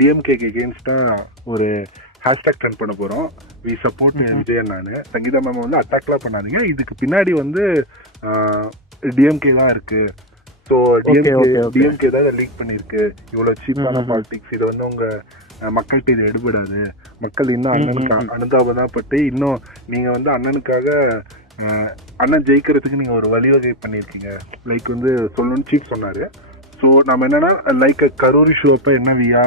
டிஎம்கேக்கு எகெயின்ஸ்டா ஒரு hashtag trend பண்ண போறோம். We support Vijayan. நான் சங்கீதா மேம் வந்து அட்டாக்லாம் பண்ணாதீங்க, இதுக்கு பின்னாடி வந்து டிஎம்கே தான் இருக்கு. ஸோ டிஎம்கே தான் லீக் பண்ணிருக்கு, இவ்வளவு சீப்பான பாலிடிக்ஸ், இதை வந்து உங்க மக்கள்கிட்ட இது எடுபடாது, மக்கள் இன்னும் அண்ணனுக்கு அனுதாபதான் பட்டு இன்னும் நீங்க வந்து அண்ணனுக்காக அண்ணன் ஜெயிக்கிறதுக்கு நீங்க ஒரு வழிவகை பண்ணிருக்கீங்க லைக் வந்து சொல்லணும்னு சீஃப் சொன்னாரு. ஸோ நம்ம என்னன்னா லைக் கரூர் இஷ்யூ அப்போ என்ன வியா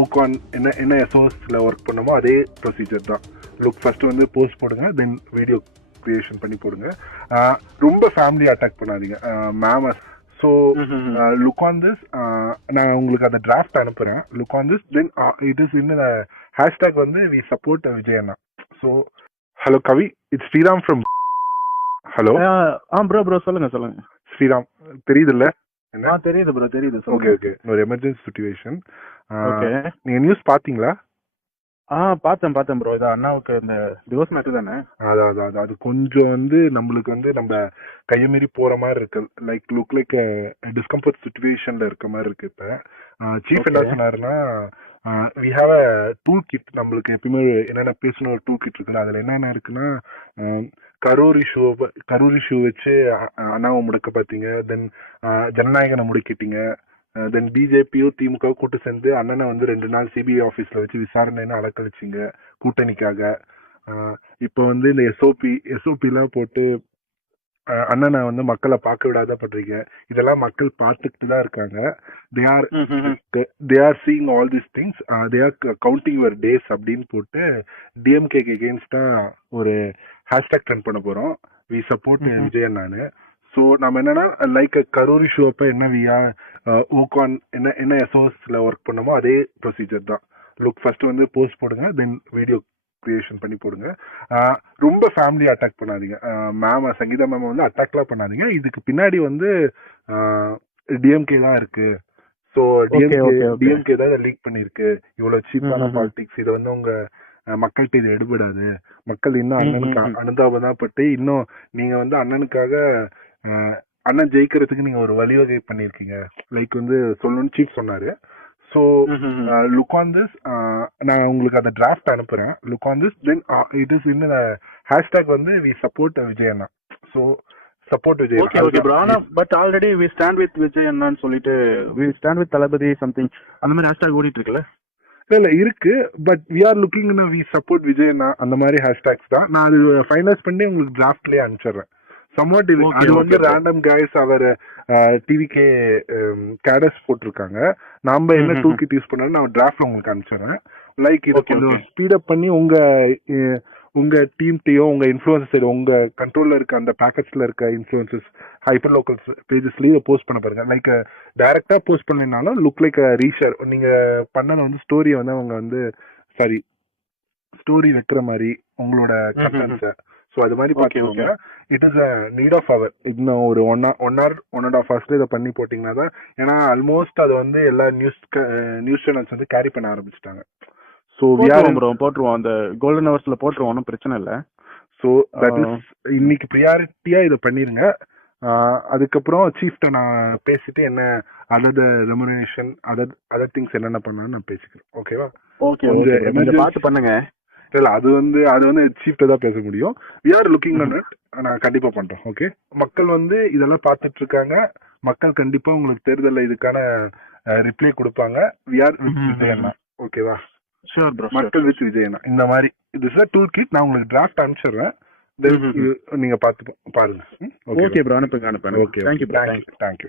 ஓகான் என்ன எஸ்ஓஎஸ்ல ஒர்க் பண்ணமோ அதே ப்ரொசீஜர் தான். லுக் ஃபர்ஸ்ட் வந்து போஸ்ட் போடுங்க, தென் வீடியோ கிரியேஷன் பண்ணி போடுங்க. ரொம்ப ஃபேமிலி அட்டாக் பண்ணாதீங்க ma'am. So look on this, நான் உங்களுக்கு அந்த டிராஃப்ட் அனுப்புறேன். Look on this, then it is இன்னும் ஹேஷ்டாக் வந்து வி சப்போர்ட் விஜயண்ணா. So hello Kavi, it's Sriram from. Hello bro சொல்லுங்க. ஸ்ரீராம் தெரியுதுல்ல? தெரியுது ப்ரோ, தெரியுது. ஓகே ஒரு எமர்ஜென்சி சிச்சுவேஷன். நீங்க நியூஸ் பாத்தீங்களா? பார்த்தேன் ப்ரோ. இது அண்ணாவுக்கு இந்த டிவோர்ஸ் மேட்டர் தானே? அதான் அது கொஞ்சம் வந்து நம்மளுக்கு வந்து நம்ம கையமீறி போற மாதிரி இருக்கு. லுக் லைக் டிஸ்கம்ஃபர்ட் சிச்சுவேஷன்ல இருக்க மாதிரி இருக்கு. இப்ப சீஃப் என்ன சொன்னாருன்னா, we have a tool kit. நம்மளுக்கு எப்பயுமே என்னென்ன பேசணும் ஒரு டூல் கிட் இருக்குல்ல, அதுல என்னென்ன இருக்குன்னா கரூர் இஷ்யூ வச்சு அண்ணாவை முடக்க பார்த்தீங்க, தென் ஜனநாயகனை முடக்கிட்டீங்க, தென் பிஜேபியும் திமுக கூட்டு சேர்ந்து அண்ணனை வந்து 2 நாள் சிபிஐ ஆபீஸ்ல வச்சு விசாரணைன்னு அலக்கழிச்சிங்க கூட்டணிக்காக. இப்போ வந்து இந்த எஸ்ஓபி எல்லாம் போட்டு அண்ணனை வந்து மக்களை பார்க்க விடாத பண்றீங்க. இதெல்லாம் மக்கள் பார்த்துட்டு தான் இருக்காங்க. they are seeing all these things, they are counting your days அப்படின்னு போட்டு டிஎம்கேக்கு எகெயின்ஸ்டா ஒரு ஹேஷ்டாக் ட்ரெண்ட் பண்ண போறோம். We support Vijayan. நான் ஸோ நம்ம என்னன்னா லைக் கரூர் இஷ்யூ அப்போ என்ன வியா ஓகான் என்ன எஸ்ஓஎஸ்ல ஒர்க் பண்ணமோ அதே ப்ரொசீஜர் தான். லுக் ஃபர்ஸ்ட் வந்து போஸ்ட் போடுங்க, தென் வீடியோ கிரியேஷன் பண்ணி போடுங்க. ரொம்ப ஃபேமிலி அட்டாக் பண்ணாதீங்க மேம். சங்கீதா மேம் வந்து அட்டாக்லாம் பண்ணாதீங்க, இதுக்கு பின்னாடி வந்து டிஎம்கே தான் இருக்கு. ஸோ டிஎம்கே தான் லீக் பண்ணிருக்கு, இவ்வளவு சீப்பான பாலிடிக்ஸ், இதை வந்து உங்க மக்கள்கிட்ட இது எடுபடாது, மக்கள் இன்னும் அண்ணனுக்கு அனுதாபதான் பட்டு இன்னும் நீங்க வந்து அண்ணனுக்காக அண்ணன் ஜெயிக்கிறதுக்கு நீங்க ஒரு வழிவகை பண்ணிருக்கீங்க லைக் வந்து சொல்லணும்னு சீஃப் சொன்னாரு. ஸோ லுக் ஆன் திஸ், நான் உங்களுக்கு அந்த டிராஃப்ட் அனுப்புறேன். Look on this, then it is இன்னும் ஹேஷ்டாக் வந்து வி சப்போர்ட் விஜயண்ணா. So support Vijay. Okay bro. ஆனா but already we stand with விஜயண்ணான்னு சொல்லிட்டு we stand with Thalapathy something அந்த மாதிரி ஹேஷ்டாக் ஓடிட்டு இருக்குல்ல? இல்ல இருக்கு, but we are looking we support விஜயண்ணா அந்த மாதிரி ஹேஷ்டாக்ஸ் தான். நான் அது ஃபைனலைஸ் பண்ணி உங்களுக்கு டிராஃப்ட்லயே அனுப்பிச்சிடுறேன். சம்வாட் அது வந்து ரேண்டம் கைஸ் அவர் டிவிகே கேடர்ஸ் போட்டிருக்காங்க. நாம என்ன டூல் கிட் யூஸ் பண்ணாலும் நான் டிராஃப்ட்ல உங்களுக்கு அனுப்பிச்சிடுறேன். லைக் இதை கொஞ்சம் ஸ்பீட் அப் பண்ணி உங்க டீம்டையோ உங்க இன்ஃப்ளூயன்சஸ் உங்க கண்ட்ரோல்ல இருக்க அந்த பேக்கெட்ஸ்ல இருக்க இன்ஃப்ளூயன்சஸ் ஹைப்பர் லோக்கல்ஸ் பேஜஸ்லயே போஸ்ட் பண்ண பாருங்க. லைக் டைரக்டா போஸ்ட் பண்ணனாலும் லுக் லைக் ரீஷேர். நீங்க பண்ணது வந்து ஸ்டோரியை வந்து அவங்க வந்து ஸ்டோரி வைக்கிற மாதிரி உங்களோட கண்டென்ட்ஸை. ஸோ அது மாதிரி பாத்தீங்க, it is a need of hour. இன்னும் ஒரு 1.5 hours இதை பண்ணி போட்டீங்கன்னா தான், ஏன்னா ஆல்மோஸ்ட் அது வந்து எல்லா நியூஸ் சேனல்ஸ் வந்து கேரி பண்ண ஆரம்பிச்சிட்டாங்க. ஸோ போட்டுருவோம், அந்த கோல்டன் ஹவர்ஸ்ல போட்டுருவோம், ஒன்றும் பிரச்சனை இல்லை. ஸோ தட் இஸ் இன்னைக்கு ப்ரியாரிட்டியா இதை பண்ணிருங்க. அதுக்கப்புறம் சீஃப்ட நான் பேசிட்டு என்ன அதர் ரெமுனரேஷன் அதர் திங்ஸ் என்னென்ன பண்ணான்னு நான் பேசிக்கிறேன். ஓகேவா? பார்த்து பண்ணுங்க. இல்ல அது வந்து சீஃப்ட தான் பேச முடியும். We are looking on it, நான் கண்டிப்பா பண்றோம். ஓகே, மக்கள் வந்து இதெல்லாம் பார்த்துட்டு இருக்காங்க. மக்கள் கண்டிப்பா உங்களுக்கு தேர்தல்ல இதுக்கான ரிப்ளை கொடுப்பாங்க. வி ஆர் வித் விஜயண்ணா. ஓகேவா? Sure bro. மக்கள் வித் விஜயண்ணா இந்த மாதிரி இது டூல் கிட். நான் உங்களுக்கு டிராஃப்ட் அனுப்பிச்சிடுறேன், நீங்க பாருங்க. ஓகே ப்ரோ, அனுப்புங்க. Okay, thank you.